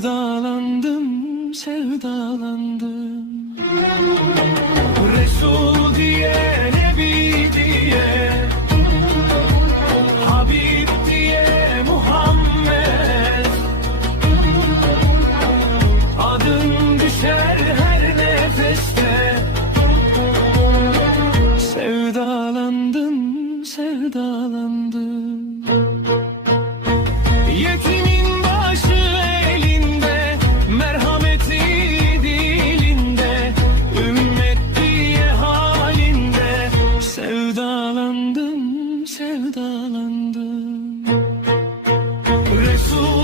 Sevdalandım, sevdalandım. Resul diye, Nebi diye Habib diye, Muhammed. Adın düşer her nefeste. Sevdalandım, sevdalandım. Sevdalandım, sevdalandım. Resul